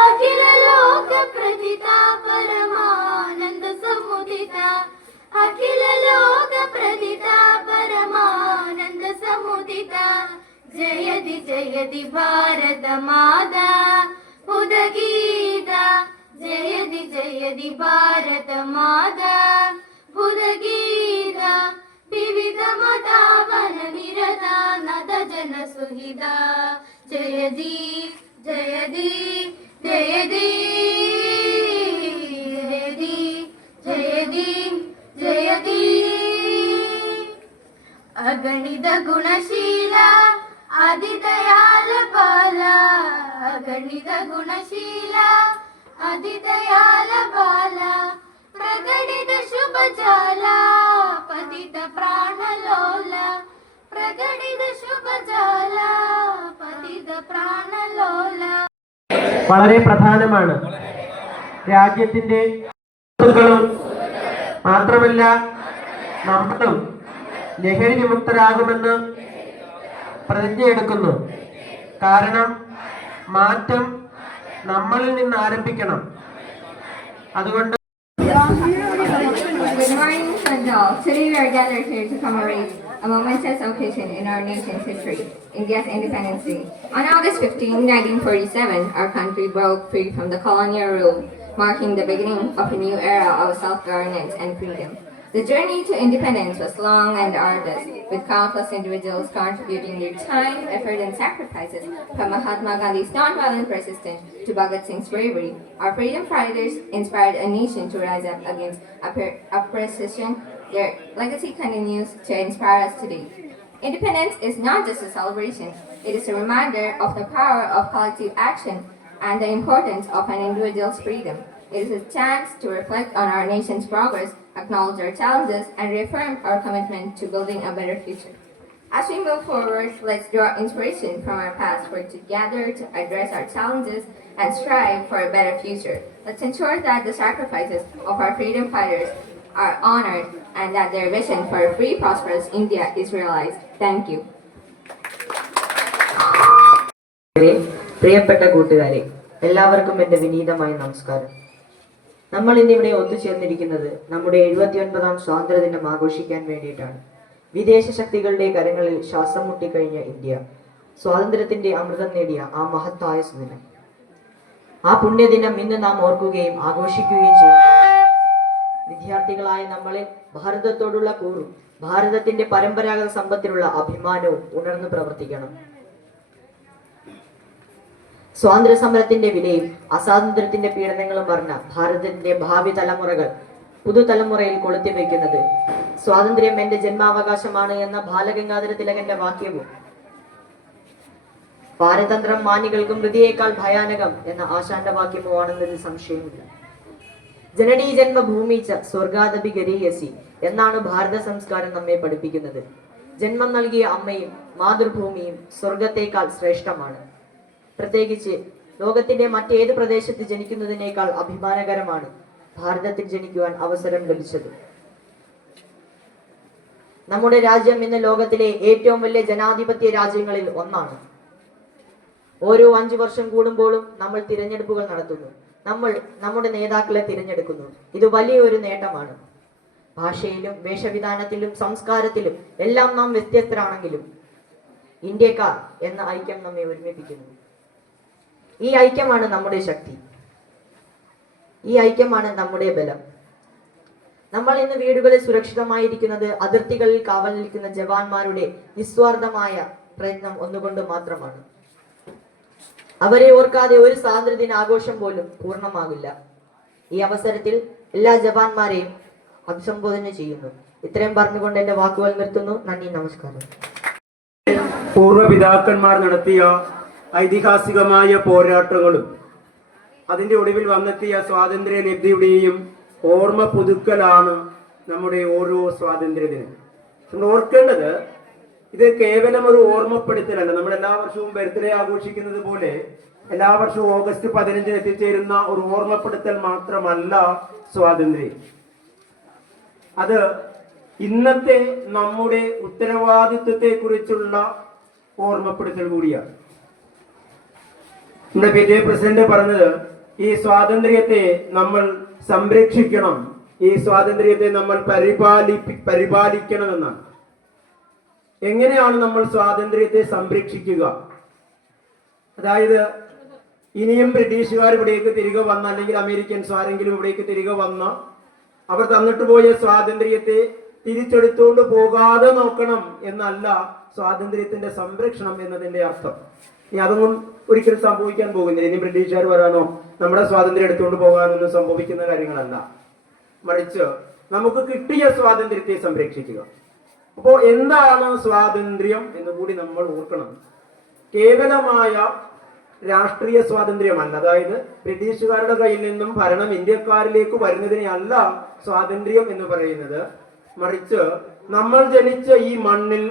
अखिल लोक प्रथिता परमानंद समुदिता अखिल लोक प्रथिता परमानंद समुदिता जयति भारत माता उदगीता जयति भारत माता उदगीता विविध मतावन निरता नद जन सुहिता जयति जयति जयति जयति जयति जयति अगणित गुणशीला आदिदयाल बाला अगणित गुणशीला आदिदयाल बाला प्रगणित शुभ जाला पतित प्राणलोला प्रगणित शुभ जाला पतित प्राणलोला വളരെ പ്രധാനമാണ്. രാജ്യത്തിന്റെ മാത്രമല്ല നമ്മളും ലഹരി വിമുക്തരാകുമെന്ന് പ്രതിജ്ഞയെടുക്കുന്നു. കാരണം മാറ്റം നമ്മളിൽ നിന്ന് ആരംഭിക്കണം. അതുകൊണ്ട് Good morning, Sanjal. Today we are gathered here to commemorate a momentous occasion in our nation's history, India's Independence Day. On August 15, 1947, our country broke free from the colonial rule, marking the beginning of a new era of self-governance and freedom. The journey to independence was long and arduous, with countless individuals contributing their time, effort, and sacrifices, from Mahatma Gandhi's non-violent persistence to Bhagat Singh's bravery. Our freedom fighters inspired a nation to rise up against oppression. Their legacy continues to inspire us today. Independence is not just a celebration, it is a reminder of the power of collective action and the importance of an individual's freedom. It is a chance to reflect on our nation's progress, acknowledge our challenges, and reaffirm our commitment to building a better future. As we move forward, let's draw inspiration from our past, work together to address our challenges, and strive for a better future. Let's ensure that the sacrifices of our freedom fighters are honored and that their vision for a free, prosperous India is realized. Thank you. പ്രിയപ്പെട്ട കൂട്ടുകാരെ, എല്ലാവർക്കും എൻ്റെ വിനീതമായ നമസ്കാരം. നമ്മൾ ഇന്നിവിടെ ഒത്തുചേർന്നിരിക്കുന്നത് നമ്മുടെ 79ാം സ്വാതന്ത്ര്യദിനം ആഘോഷിക്കാൻ വേണ്ടിയിട്ടാണ്. വിദേശ ശക്തികളുടെ കരങ്ങളിൽ ശ്വാസം മുട്ടിക്കഴിഞ്ഞ ഇന്ത്യ സ്വാതന്ത്ര്യത്തിന്റെ അമൃതം നേടിയ ആ മഹത്തായ സുദിനം, ആ പുണ്യദിനം ഇന്ന് നാം ഓർക്കുകയും ആഘോഷിക്കുകയും ചെയ്യും. വിദ്യാർത്ഥികളായ നമ്മളെ ഭാരതത്തോടുള്ള കൂറും ഭാരതത്തിന്റെ പരമ്പരാഗത സമ്പത്തിലുള്ള അഭിമാനവും ഉണർന്നു പ്രവർത്തിക്കണം. സ്വാതന്ത്ര്യ സമരത്തിന്റെ വിലയും അസ്വാതന്ത്ര്യത്തിന്റെ പീഡനങ്ങളും പറഞ്ഞ ഭാരതത്തിന്റെ ഭാവി തലമുറകൾ പുതുതലമുറയിൽ കൊളുത്തിവെക്കുന്നത് സ്വാതന്ത്ര്യം എന്റെ ജന്മാവകാശമാണ് എന്ന ബാലഗംഗാധര തിലകന്റെ വാക്യവും പാരതന്ത്രം മാനികൾക്കും ഹൃതിയേക്കാൾ ഭയാനകം എന്ന ആശാന്റെ വാക്യവുമാണെന്നതിൽ സംശയമില്ല. ജനനീ ജന്മഭൂമിച്ച സ്വർഗാദപി ഗരീയസി എന്നാണ് ഭാരത സംസ്കാരം നമ്മെ പഠിപ്പിക്കുന്നത്. ജന്മം നൽകിയ അമ്മയും മാതൃഭൂമിയും സ്വർഗത്തേക്കാൾ ശ്രേഷ്ഠമാണ്. പ്രത്യേകിച്ച് ലോകത്തിന്റെ മറ്റേത് പ്രദേശത്ത് ജനിക്കുന്നതിനേക്കാൾ അഭിമാനകരമാണ് ഭാരതത്തിൽ ജനിക്കുവാൻ അവസരം ലഭിച്ചത്. നമ്മുടെ രാജ്യം ഇന്ന് ലോകത്തിലെ ഏറ്റവും വലിയ ജനാധിപത്യ രാജ്യങ്ങളിൽ ഒന്നാണ്. ഓരോ 5 വർഷം കൂടുമ്പോഴും നമ്മൾ തിരഞ്ഞെടുപ്പുകൾ നടത്തുന്നു. നമ്മൾ നമ്മുടെ നേതാക്കളെ തിരഞ്ഞെടുക്കുന്നു. ഇത് വലിയൊരു നേട്ടമാണ്. ഭാഷയിലും വേഷവിധാനത്തിലും സംസ്കാരത്തിലും എല്ലാം നാം വ്യത്യസ്തരാണെങ്കിലും ഇന്ത്യക്കാർ എന്ന ഐക്യം നമ്മെ ഒരുമിപ്പിക്കുന്നു. ഈ ഐക്യമാണ് നമ്മുടെ ശക്തി, ഈ ഐക്യമാണ് നമ്മുടെ ബലം. നമ്മൾ ഇന്ന് വീടുകളിൽ സുരക്ഷിതമായിരിക്കുന്നത് അതിർത്തികളിൽ കാവൽ നിൽക്കുന്ന ജവാന്മാരുടെ നിസ്വാർത്ഥമായ പ്രയത്നം ഒന്നുകൊണ്ട് മാത്രമാണ്. അവരെ ഓർക്കാതെ ഒരു സ്വാതന്ത്ര്യദിന ആഘോഷം പോലും പൂർണ്ണമാകില്ല. ഈ അവസരത്തിൽ എല്ലാ ജവാന്മാരെയും അഭിസംബോധന ചെയ്യുന്നു. ഇത്രയും പറഞ്ഞുകൊണ്ട് എന്റെ വാക്കുകൾ നിർത്തുന്നു. നന്ദി, നമസ്കാരം. പൂർവ്വപിതാക്കന്മാർ നടത്തിയ ഐതിഹാസികമായ പോരാട്ടങ്ങളും അതിന്റെ ഒടുവിൽ വന്നെത്തിയ സ്വാതന്ത്ര്യ ലബ്ധിയുടെയും ഓർമ്മ പുതുക്കലാണ് നമ്മുടെ ഓരോ സ്വാതന്ത്ര്യദിനം. നമ്മൾ ഓർക്കേണ്ടത് ഇത് കേവലം ഒരു ഓർമ്മപ്പെടുത്തലല്ല. നമ്മൾ എല്ലാ വർഷവും ബർത്ത്ഡേ ആഘോഷിക്കുന്നത് പോലെ എല്ലാ വർഷവും ഓഗസ്റ്റ് 15 എത്തിച്ചേരുന്ന ഒരു ഓർമ്മപ്പെടുത്തൽ മാത്രമല്ല സ്വാതന്ത്ര്യം. അത് ഇന്നത്തെ നമ്മുടെ ഉത്തരവാദിത്വത്തെ കുറിച്ചുള്ള ഓർമ്മപ്പെടുത്തൽ കൂടിയാണ്. നമ്മുടെ PTA പ്രസിഡന്റ് പറഞ്ഞത് ഈ സ്വാതന്ത്ര്യത്തെ നമ്മൾ സംരക്ഷിക്കണം, ഈ സ്വാതന്ത്ര്യത്തെ നമ്മൾ പരിപാലിക്കണമെന്നാണ്. എങ്ങനെയാണ് നമ്മൾ സ്വാതന്ത്ര്യത്തെ സംരക്ഷിക്കുക? അതായത് ഇനിയും ബ്രിട്ടീഷുകാർ ഇവിടേക്ക് തിരികെ വന്ന, അല്ലെങ്കിൽ അമേരിക്കൻസ് ആരെങ്കിലും ഇവിടേക്ക് തിരികെ വന്ന, അവർ തന്നിട്ട് പോയ സ്വാതന്ത്ര്യത്തെ തിരിച്ചെടുത്തുകൊണ്ട് പോകാതെ നോക്കണം എന്നല്ല സ്വാതന്ത്ര്യത്തിന്റെ സംരക്ഷണം എന്നതിന്റെ അർത്ഥം. ഇനി അതൊന്നും ഒരിക്കലും സംഭവിക്കാൻ പോകുന്നില്ല. ഇനി ബ്രിട്ടീഷുകാർ വരാനോ നമ്മുടെ സ്വാതന്ത്ര്യം എടുത്തുകൊണ്ട് പോകാനൊന്നും സംഭവിക്കുന്ന കാര്യങ്ങളല്ല. മറിച്ച് നമുക്ക് കിട്ടിയ സ്വാതന്ത്ര്യത്തെ സംരക്ഷിക്കുക. അപ്പോ എന്താണ് സ്വാതന്ത്ര്യം എന്ന് കൂടി നമ്മൾ ഓർക്കണം. കേവലമായ രാഷ്ട്രീയ സ്വാതന്ത്ര്യമല്ല, അതായത് ബ്രിട്ടീഷുകാരുടെ കയ്യിൽ നിന്നും ഭരണം ഇന്ത്യക്കാരിലേക്ക് വരുന്നതിനെയല്ല സ്വാതന്ത്ര്യം എന്ന് പറയുന്നത്. മറിച്ച് നമ്മൾ ജനിച്ച ഈ മണ്ണിൽ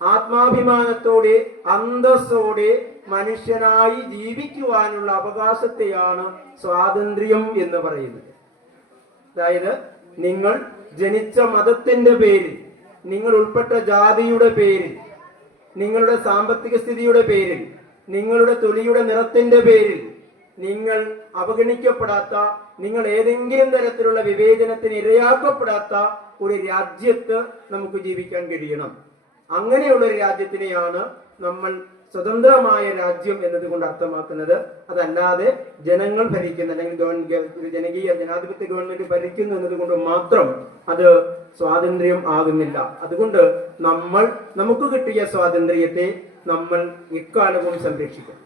ആത്മാഭിമാനത്തോടെ അന്തസ്സോടെ മനുഷ്യനായി ജീവിക്കുവാനുള്ള അവകാശത്തെയാണ് സ്വാതന്ത്ര്യം എന്ന് പറയുന്നത്. അതായത് നിങ്ങൾ ജനിച്ച മതത്തിന്റെ പേരിൽ, നിങ്ങൾ ഉൾപ്പെട്ട ജാതിയുടെ പേരിൽ, നിങ്ങളുടെ സാമ്പത്തിക സ്ഥിതിയുടെ പേരിൽ, നിങ്ങളുടെ തൊലിയുടെ നിറത്തിന്റെ പേരിൽ നിങ്ങൾ അവഗണിക്കപ്പെടാത്ത, നിങ്ങൾ ഏതെങ്കിലും തരത്തിലുള്ള വിവേചനത്തിന് ഇരയാക്കപ്പെടാത്ത ഒരു രാജ്യത്ത് നമുക്ക് ജീവിക്കാൻ കഴിയണം. അങ്ങനെയുള്ള ഒരു രാജ്യത്തിനെയാണ് നമ്മൾ സ്വതന്ത്രമായ രാജ്യം എന്നതുകൊണ്ട് അർത്ഥമാക്കുന്നത്. അതല്ലാതെ ജനങ്ങൾ ഭരിക്കുന്ന, അല്ലെങ്കിൽ ഒരു ജനകീയ ജനാധിപത്യ ഗവൺമെന്റ് ഭരിക്കുന്നു എന്നതുകൊണ്ട് മാത്രം അത് സ്വാതന്ത്ര്യം ആകുന്നില്ല. അതുകൊണ്ട് നമുക്ക് കിട്ടിയ സ്വാതന്ത്ര്യത്തെ നമ്മൾ എക്കാലവും സംരക്ഷിക്കണം.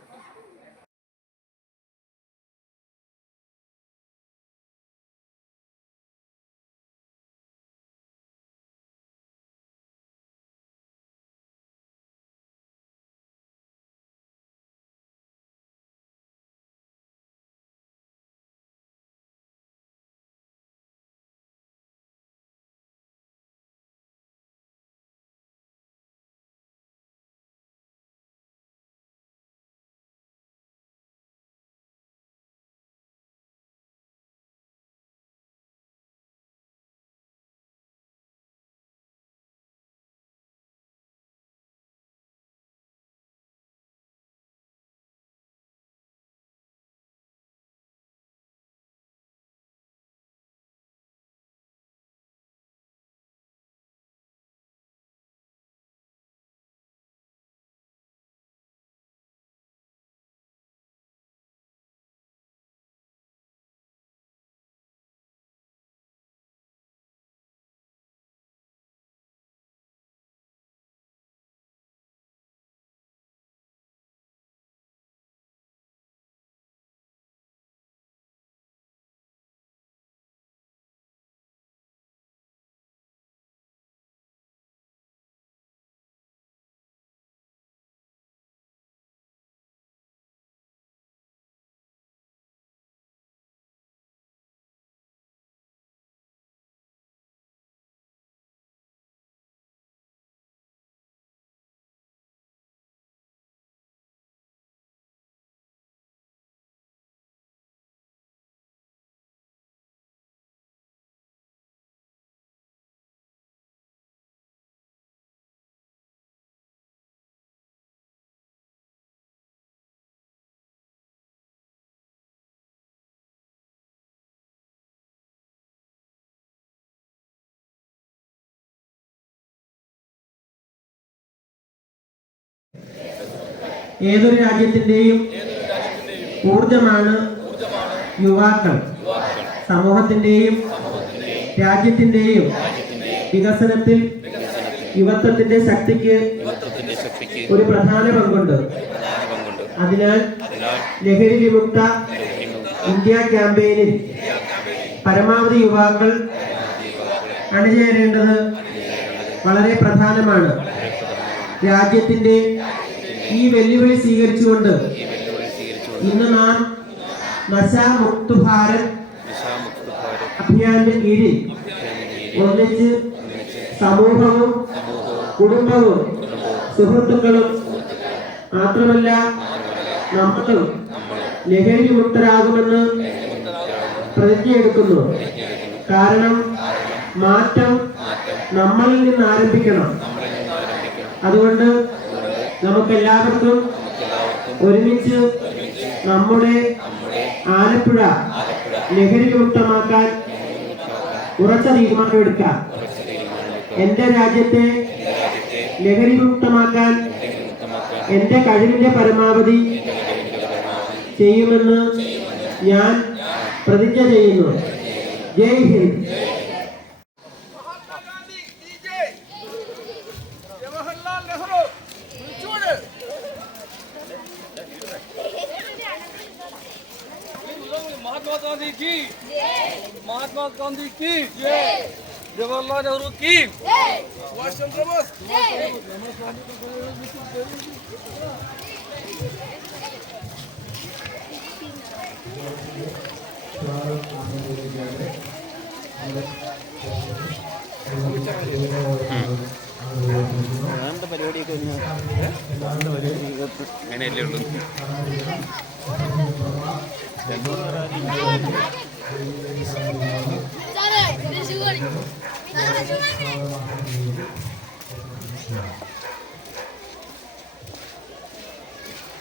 ഏതൊരു രാജ്യത്തിന്റെയും ഊർജമാണ് യുവാക്കൾ. സമൂഹത്തിന്റെയും രാജ്യത്തിന്റെയും വികസനത്തിൽ യുവത്വത്തിന്റെ ശക്തിക്ക് ഒരു പ്രധാന പങ്കുണ്ട്. അതിനാൽ ലഹരി വിമുക്ത ഇന്ത്യ ക്യാമ്പയിനിൽ പരമാവധി യുവാക്കൾ അണിചേരേണ്ടത് വളരെ പ്രധാനമാണ്. രാജ്യത്തിന്റെ ഈ വെല്ലുവിളി സ്വീകരിച്ചുകൊണ്ട് ഇന്ന് നാം നശാമുക്ത് ഭാരത് അഭിയാന്റെ കീഴിൽ ഒന്നിച്ച് സമൂഹവും കുടുംബവും സുഹൃത്തുക്കളും മാത്രമല്ല നമ്മളും ലഹരി വിമുക്തരാകുമെന്ന് പ്രതിജ്ഞയെടുക്കുന്നു. കാരണം മാറ്റം നമ്മളിൽ നിന്ന് ആരംഭിക്കണം. അതുകൊണ്ട് നമുക്കെല്ലാവർക്കും ഒരുമിച്ച് നമ്മുടെ ആലപ്പുഴ ലഹരി വിമുക്തമാക്കാൻ ഉറച്ച തീരുമാനമെടുക്കാം. എന്റെ രാജ്യത്തെ ലഹരി വിമുക്തമാക്കാൻ എന്റെ കഴിവിന്റെ പരമാവധി ചെയ്യുമെന്ന് ഞാൻ പ്രതിജ്ഞ ചെയ്യുന്നു. ജയ് ഹിന്ദ്. ജവഹർലാൽ നെഹ്റു महात्मा गांधी की महात्मा गांधी की जवाहरलाल नेहरू की सुभाष चंद्र बोस അങ്ങനെയല്ലേ ഉള്ളൂ.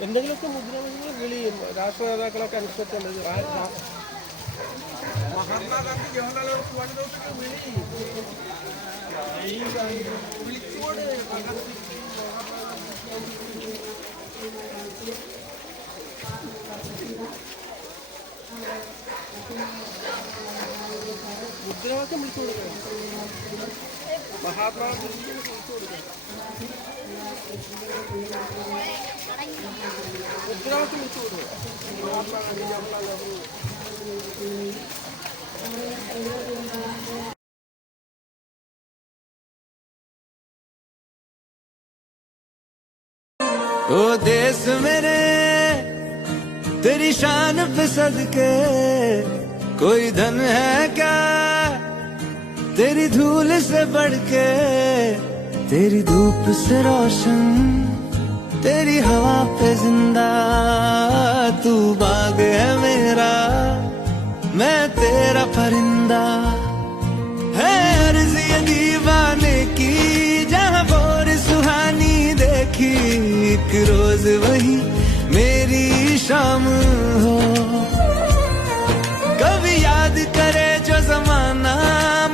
എന്തെങ്കിലുമൊക്കെ മുദ്രാവാക്യങ്ങൾ വിളി രാഷ്ട്രീയ നേതാക്കളൊക്കെ അനുസരിച്ചുള്ളത്. മഹാത്മാഗാന്ധി ജവഹർലാൽ വിളിച്ചോട് മുദ്രാവാക്യം വിളിച്ചു കൊടുക്കണം. മഹാത്മാഗാന്ധി വിളിച്ചു കൊടുക്കണം. മുദ്രാവാക്യം വിളിച്ചു കൊടുക്കണം. മഹാത്മാഗാന്ധി ജവഹർലാൽ നെഹ്റു. ओ देश मेरे तेरी शान पे सदके कोई धन है क्या तेरी धूल से बढ़ के, तेरी धूप से रोशन तेरी हवा पे जिंदा, तू बाग है मेरा मैं तेरा परिंदा, है अर्ज़ ये दीवाने की जहाँ बोर सुहानी देखी, एक रोज वही मेरी शाम हो, कभी याद करे जो जमाना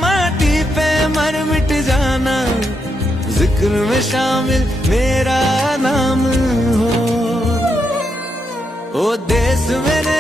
माटी पे मर मिट जाना, जिक्र में शामिल मेरा नाम हो, ओ देश मेरे